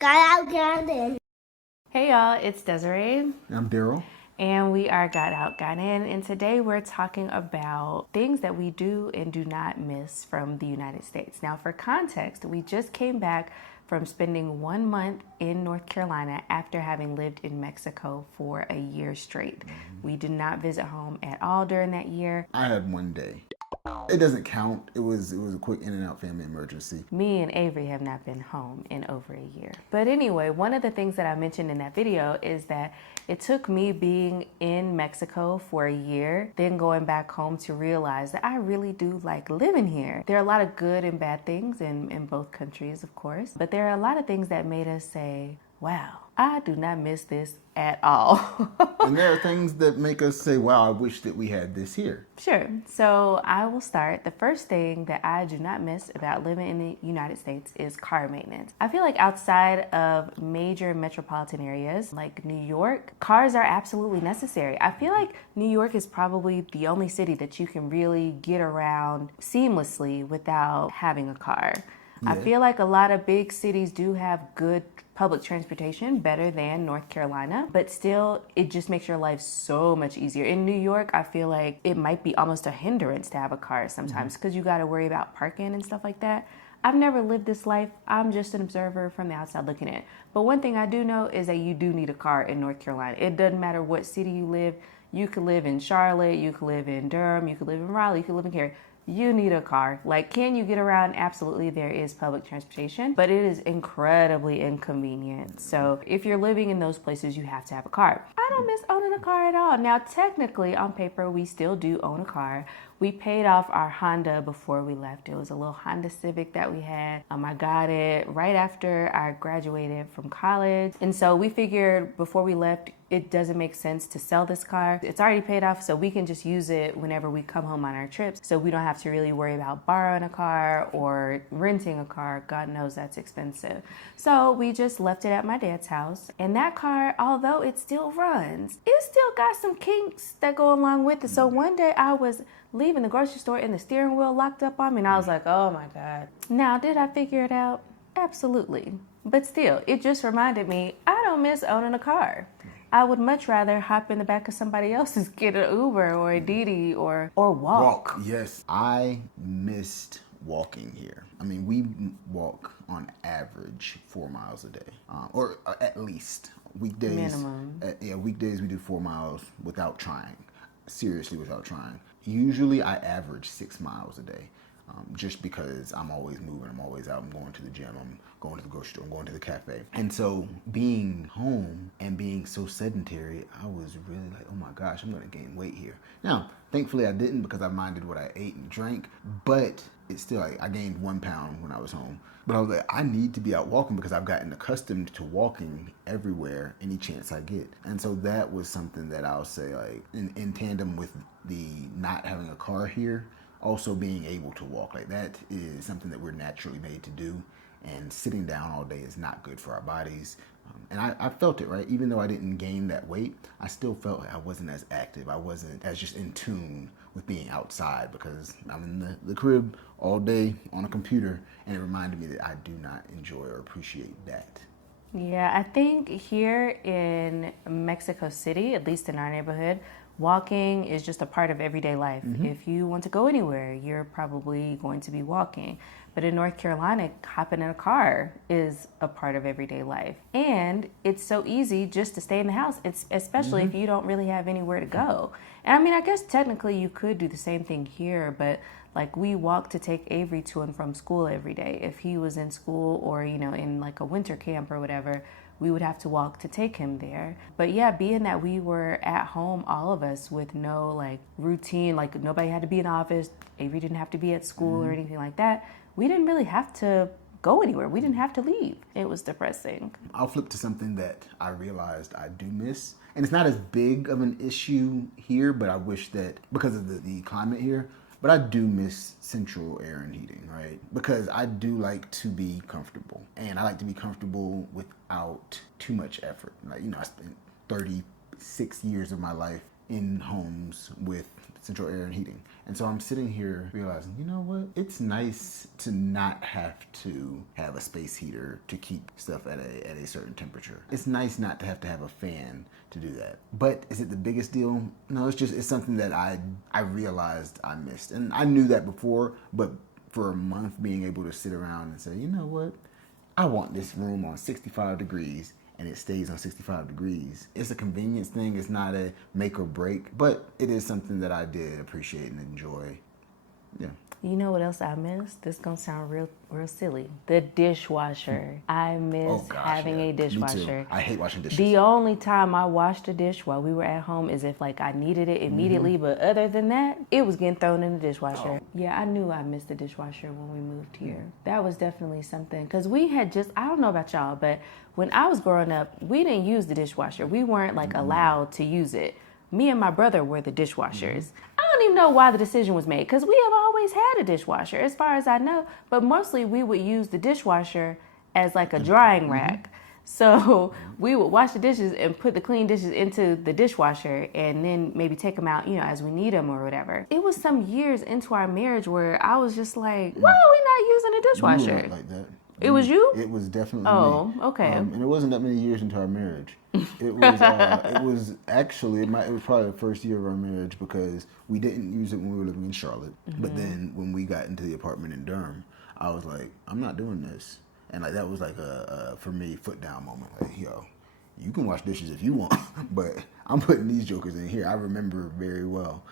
Got out garden. Hey y'all, it's Desiree. I'm Daryl. And we are Got Out, Got In. And today we're talking about things that we do and do not miss from the United States. Now, for context, we just came back from spending 1 month in North Carolina after having lived in Mexico for a year straight. We did not visit home at all during that year. I had 1 day. It doesn't count. It was a quick in and out family emergency. Me and Avery have not been home in over a year. But anyway, one of the things that I mentioned in that video is that it took me being in Mexico for a year, then going back home to realize that I really do like living here. There are a lot of good and bad things in both countries, of course, but there are a lot of things that made us say, wow, I do not miss this at all. And there are things that make us say, wow, I wish that we had this here. Sure. So I will start. The first thing that I do not miss about living in the United States is car maintenance. I feel like outside of major metropolitan areas like New York, cars are absolutely necessary. I feel like New York is probably the only city that you can really get around seamlessly without having a car. I feel like a lot of big cities do have good public transportation, better than North Carolina, but still it just makes your life so much easier. In New York, I feel like it might be almost a hindrance to have a car sometimes because you got to worry about parking and stuff like that. I've never lived this life. I'm just an observer from the outside looking in. But one thing I do know is that you do need a car in North Carolina. It doesn't matter what city you live. You could live in Charlotte, you could live in Durham, you could live in Raleigh, you could live in Cary. You need a car. Like, can you get around? Absolutely, there is public transportation, but it is incredibly inconvenient. So if you're living in those places, you have to have a car. I don't miss owning a car at all. Now, technically, on paper, we still do own a car. We paid off our Honda before we left. It was a little Honda Civic that we had. I got it right after I graduated from college. And so we figured before we left, it doesn't make sense to sell this car. It's already paid off, so we can just use it whenever we come home on our trips. So we don't have to really worry about borrowing a car or renting a car. God knows that's expensive. So we just left it at my dad's house. And that car, although it still runs, it still got some kinks that go along with it. So one day I was leaving the grocery store and the steering wheel locked up on me, and I was like, oh my God. Now, did I figure it out? Absolutely. But still, it just reminded me, I don't miss owning a car. I would much rather hop in the back of somebody else's, get an Uber or a Didi or walk. Yes, I missed walking here. I mean, we walk on average 4 miles a day, or at least weekdays. Minimum. Weekdays we do 4 miles without trying. Seriously, without trying. Usually I average 6 miles a day. Just because I'm always moving, I'm always out, I'm going to the gym, I'm going to the grocery store, I'm going to the cafe. And so being home and being so sedentary, I was really like, oh my gosh, I'm gonna gain weight here. Now, thankfully I didn't because I minded what I ate and drank, but it's still like I gained 1 pound when I was home. But I was like, I need to be out walking because I've gotten accustomed to walking everywhere, any chance I get. And so that was something that I'll say, like, in tandem with the not having a car here, also being able to walk. Like, that is something that we're naturally made to do, and sitting down all day is not good for our bodies. And I felt it, right? Even though I didn't gain that weight, I still felt like I wasn't as active. I wasn't as just in tune with being outside because I'm in the crib all day on a computer, and it reminded me that I do not enjoy or appreciate that. Yeah, I think here in Mexico City, at least in our neighborhood, walking is just a part of everyday life. If you want to go anywhere, you're probably going to be walking. But in North Carolina, hopping in a car is a part of everyday life. And it's so easy just to stay in the house, especially if you don't really have anywhere to go. And I mean, I guess technically you could do the same thing here, but like we walk to take Avery to and from school every day. If he was in school or, in like a winter camp or whatever, we would have to walk to take him there. But yeah, being that we were at home, all of us, with no like routine, like nobody had to be in the office, Avery didn't have to be at school or anything like that, we didn't really have to go anywhere. We didn't have to leave. It was depressing. I'll flip to something that I realized I do miss. And it's not as big of an issue here, but I wish that because of the climate here, but I do miss central air and heating, right? Because I do like to be comfortable. And I like to be comfortable without too much effort. Like, I spent 36 years of my life in homes with central air and heating. And so I'm sitting here realizing, you know what? It's nice to not have to have a space heater to keep stuff at a certain temperature. It's nice not to have a fan to do that. But is it the biggest deal? No, it's something that I realized I missed. And I knew that before, but for a month being able to sit around and say, you know what? I want this room on 65 degrees and it stays on 65 degrees. It's a convenience thing. It's not a make or break, but it is something that I did appreciate and enjoy. Yeah. You know what else I miss? This is gonna sound real silly. The dishwasher. I miss having a dishwasher. Me too. I hate washing dishes. The only time I washed a dish while we were at home is if like I needed it immediately, but other than that, it was getting thrown in the dishwasher. Yeah, I knew I missed the dishwasher when we moved here. That was definitely something, because we had I don't know about y'all, but when I was growing up, we didn't use the dishwasher. We weren't like allowed to use it. Me and my brother were the dishwashers. I don't even know why the decision was made, because we have always had a dishwasher as far as I know, but mostly we would use the dishwasher as like a drying rack. So we would wash the dishes and put the clean dishes into the dishwasher and then maybe take them out, as we need them or whatever. It was some years into our marriage where I was just like, why are we not using a dishwasher? You were not like that. It was you? It was definitely me. Oh, okay. And it wasn't that many years into our marriage. It was it was actually, it was probably the first year of our marriage, because we didn't use it when we were living in Charlotte. But then when we got into the apartment in Durham, I was like, I'm not doing this. And like that was like a for me, foot down moment. Like, yo, you can wash dishes if you want, but I'm putting these jokers in here. I remember very well.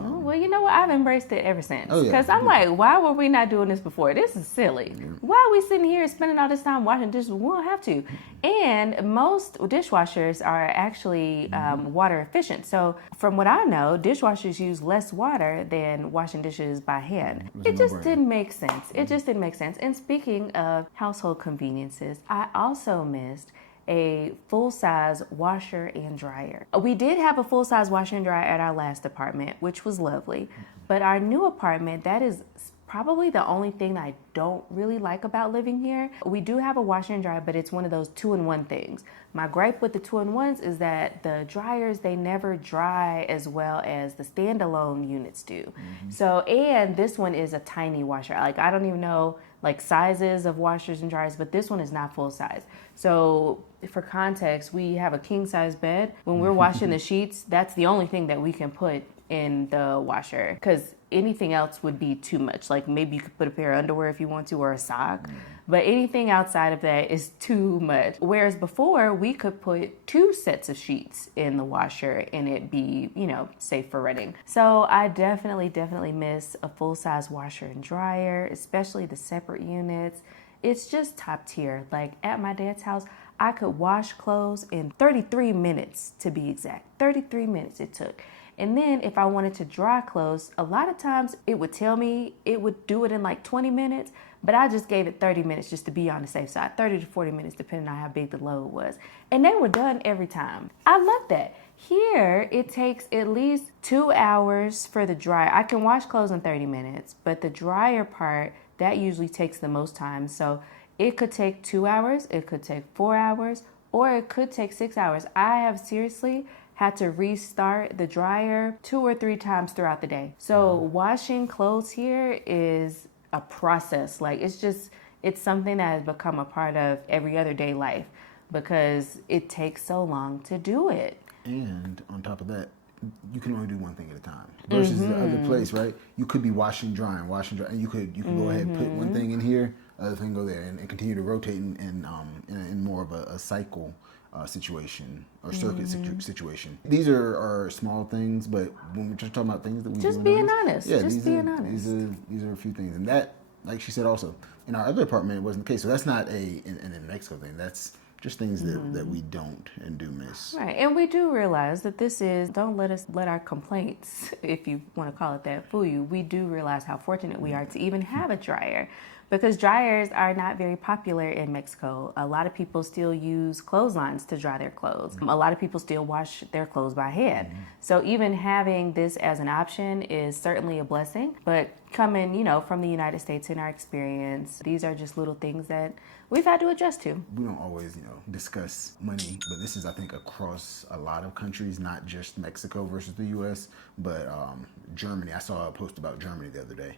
Well, you know what? I've embraced it ever since. Oh, yeah. Because I'm like, why were we not doing this before? This is silly. Why are we sitting here spending all this time washing dishes? We don't have to. And most dishwashers are actually water efficient. So from what I know, dishwashers use less water than washing dishes by hand. It just didn't make sense. It just didn't make sense. And speaking of household conveniences, I also missed a full-size washer and dryer. We did have a full-size washer and dryer at our last apartment, which was lovely. But our new apartment, that is probably the only thing that I don't really like about living here. We do have a washer and dryer, but it's one of those 2-in-1 things. My gripe with the 2-in-1s is that the dryers, they never dry as well as the standalone units do. So, and this one is a tiny washer. Like, I don't even know like sizes of washers and dryers, but this one is not full size. So for context, we have a king size bed. When we're washing the sheets, that's the only thing that we can put in the washer, because anything else would be too much. Like maybe you could put a pair of underwear if you want to, or a sock, but anything outside of that is too much. Whereas before, we could put 2 sets of sheets in the washer and it be, safe for running. So I definitely miss a full-size washer and dryer, especially the separate units. It's just top tier. Like at my dad's house, I could wash clothes in 33 minutes to be exact. 33 minutes it took. And then if I wanted to dry clothes, a lot of times it would tell me it would do it in like 20 minutes, but I just gave it 30 minutes just to be on the safe side, 30 to 40 minutes depending on how big the load was. And they were done every time. I love that. Here, it takes at least 2 hours for the dryer. I can wash clothes in 30 minutes, but the dryer part, that usually takes the most time. So it could take 2 hours, it could take 4 hours, or it could take 6 hours. I have seriously had to restart the dryer 2 or 3 times throughout the day. So washing clothes here is a process. Like it's something that has become a part of every other day life because it takes so long to do it. And on top of that, you can only do one thing at a time versus the other place, right? You could be washing, drying, and you can go ahead and put one thing in here, other thing go there, and continue to rotate in more of a cycle situation or circuit situation. These are small things, but when we're just talking about things that we just being honest. Yeah, just being honest. These are a few things, and that, like she said, also in our other apartment, it wasn't the case. So that's not an Mexico thing. That's just things that we don't and do miss. Right, and we do realize that don't let our complaints, if you want to call it that, fool you. We do realize how fortunate we are to even have a dryer. because dryers are not very popular in Mexico. A lot of people still use clotheslines to dry their clothes. A lot of people still wash their clothes by hand. So even having this as an option is certainly a blessing. But coming, from the United States in our experience, these are just little things that we've had to adjust to. We don't always, discuss money, but this is, I think, across a lot of countries, not just Mexico versus the U.S., but Germany. I saw a post about Germany the other day.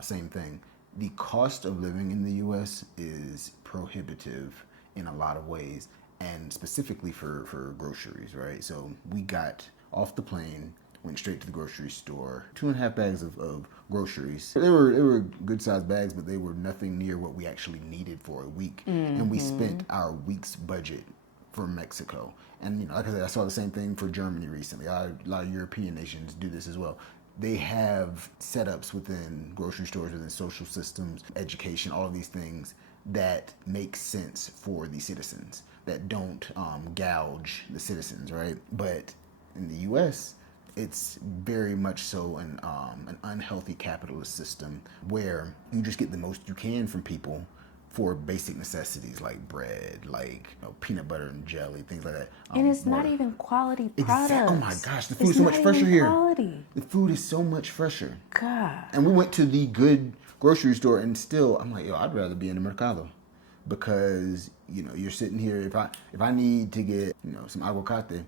Same thing. The cost of living in the U.S. is prohibitive in a lot of ways, and specifically for groceries, right? So we got off the plane, went straight to the grocery store, 2.5 bags of groceries. They were good sized bags, but they were nothing near what we actually needed for a week. And we spent our week's budget for Mexico. And like I said, I saw the same thing for Germany recently. A lot of European nations do this as well. They have setups within grocery stores, within social systems, education, all of these things that make sense for the citizens, that don't gouge the citizens, right? But in the U.S., it's very much so an unhealthy capitalist system where you just get the most you can from people for basic necessities like bread, like peanut butter and jelly, things like that. And it's not even quality products. Oh my gosh, the food is so much fresher here. Quality. The food is so much fresher. God. And we went to the good grocery store, and still, I'm like, I'd rather be in the mercado, because you're sitting here. If I need to get some aguacate,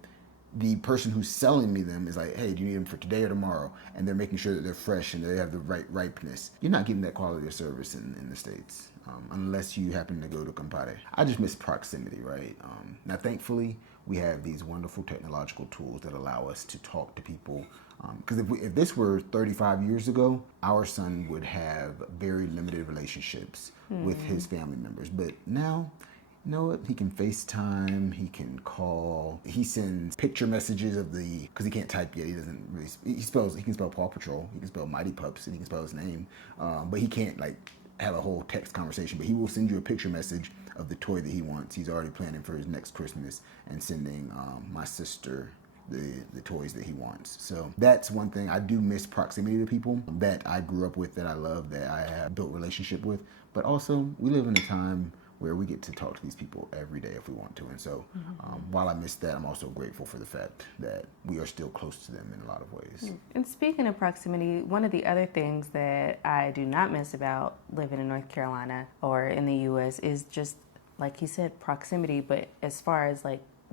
the person who's selling me them is like, hey, do you need them for today or tomorrow? And they're making sure that they're fresh and they have the right ripeness. You're not getting that quality of service in the States, unless you happen to go to Compare. I just miss proximity, right? Now, thankfully, we have these wonderful technological tools that allow us to talk to people. Because if this were 35 years ago, our son would have very limited relationships with his family members. But now, you know what? He can FaceTime, he can call, he sends picture messages because he can't type yet. He doesn't really, he can spell Paw Patrol, he can spell Mighty Pups, and he can spell his name. But he can't have a whole text conversation, but he will send you a picture message of the toy that he wants. He's already planning for his next Christmas and sending my sister the toys that he wants. So that's one thing. I do miss proximity to people that I grew up with, that I love, that I have built relationship with. But also, we live in a time where we get to talk to these people every day if we want to. And so while I miss that, I'm also grateful for the fact that we are still close to them in a lot of ways. And speaking of proximity, one of the other things that I do not miss about living in North Carolina or in the U.S. is just, like he said, proximity, but as far as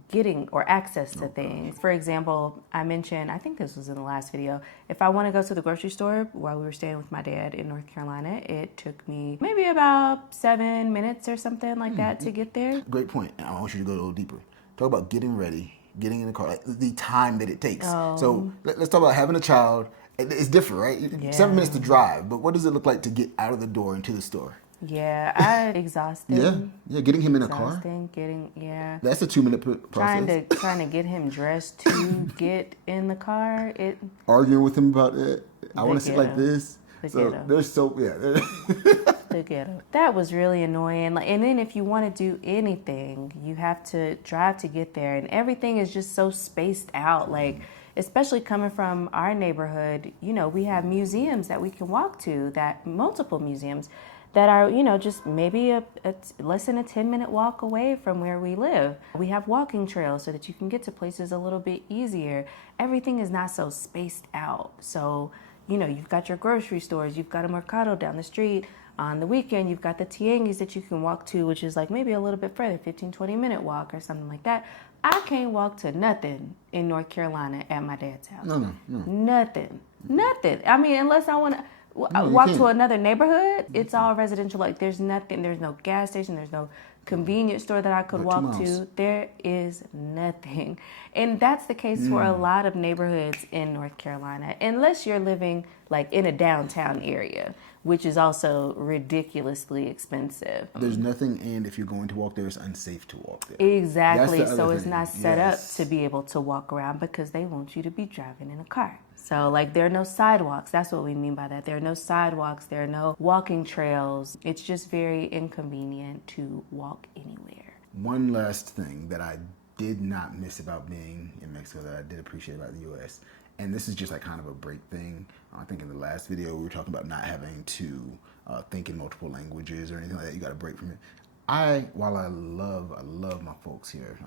getting or access to things. For example, I mentioned, I think this was in the last video, if I want to go to the grocery store while we were staying with my dad in North Carolina, it took me maybe about 7 minutes or something like that to get there. Great point. And I want you to go a little deeper. Talk about getting ready, getting in the car, the time that it takes. So let's talk about having a child. It's different, right? Yeah. 7 minutes to drive, but what does it look like to get out of the door into the store? Yeah, I exhausted. Yeah, getting him in a car. That's a 2-minute process. Trying to get him dressed to get in the car. Arguing with him about it. I want to sit like this. There's the ghetto. That was really annoying. And then if you want to do anything, you have to drive to get there, and everything is just so spaced out. Especially coming from our neighborhood, we have museums that we can walk to, multiple museums that are, just maybe a less than a 10-minute walk away from where we live. We have walking trails so that you can get to places a little bit easier. Everything is not so spaced out. So, you've got your grocery stores, you've got a mercado down the street. On the weekend, you've got the tianguis that you can walk to, which is maybe a little bit further, 15, 20-minute walk or something like that. I can't walk to nothing in North Carolina at my dad's house. No. Nothing. I mean, unless I want to walk to another neighborhood, it's all residential. There's nothing. There's no gas station. There's no convenience store that I could walk to. There is nothing. And that's the case for a lot of neighborhoods in North Carolina, unless you're living in a downtown area, which is also ridiculously expensive. There's nothing, and if you're going to walk there, it's unsafe to walk there. Exactly. So it's not set up to be able to walk around because they want you to be driving in a car. So there are no sidewalks. That's what we mean by that. There are no sidewalks. There are no walking trails. It's just very inconvenient to walk anywhere. One last thing that I did not miss about being in Mexico that I did appreciate about the U.S., and this is just kind of a break thing. I think in the last video we were talking about not having to thinking multiple languages or anything like that. You got to break from it. While I love my folks here.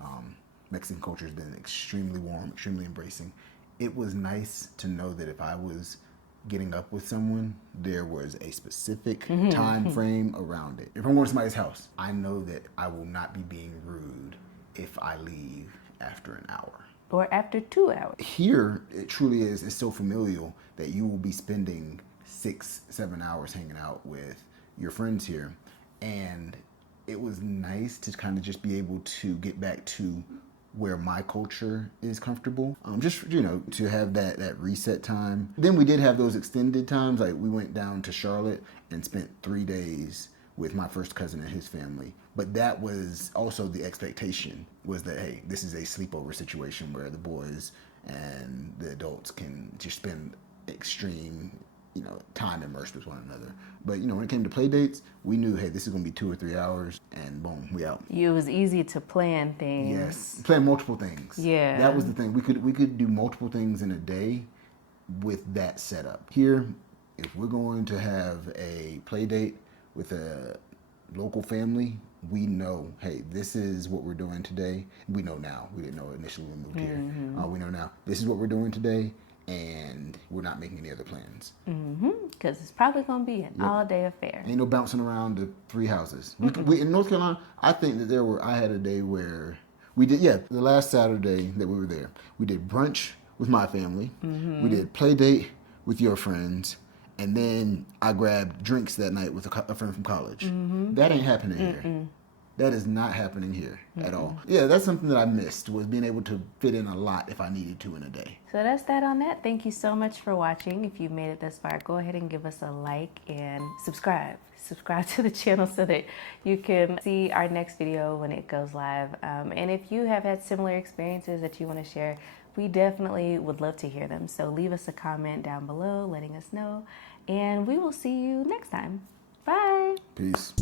Mexican culture has been extremely warm, extremely embracing. It was nice to know that if I was getting up with someone, there was a specific time frame around it. If I'm going to somebody's house, I know that I will not be being rude if I leave after an hour. Or after 2 hours. Here, it truly is, it's so familial that you will be spending 6-7 hours hanging out with your friends here. And it was nice to kind of just be able to get back to where my culture is comfortable. Just, to have that reset time. Then we did have those extended times. Like we went down to Charlotte and spent 3 days with my first cousin and his family. But that was also the expectation, was that, hey, this is a sleepover situation where the boys and the adults can just spend extreme, time immersed with one another. But, when it came to play dates, we knew, hey, this is going to be 2 or 3 hours, and boom, we out. It was easy to plan things. Yes, plan multiple things. Yeah. That was the thing. We could do multiple things in a day with that setup. Here, if we're going to have a play date with a local family, we know, hey, this is what we're doing today. We know now. We didn't know initially when we moved here. We know now. This is what we're doing today, and we're not making any other plans. Because it's probably going to be an all-day affair. Ain't no bouncing around the 3 houses. We in North Carolina, I think that I had a day where we did, the last Saturday that we were there, we did brunch with my family. We did play date with your friends. And then I grabbed drinks that night with a friend from college. That ain't happening here. That is not happening here at all. Yeah, that's something that I missed, was being able to fit in a lot if I needed to in a day. So that's that on that. Thank you so much for watching. If you made it this far, go ahead and give us a like and subscribe. Subscribe to the channel so that you can see our next video when it goes live. And if you have had similar experiences that you want to share, we definitely would love to hear them. So leave us a comment down below letting us know. And we will see you next time. Bye. Peace.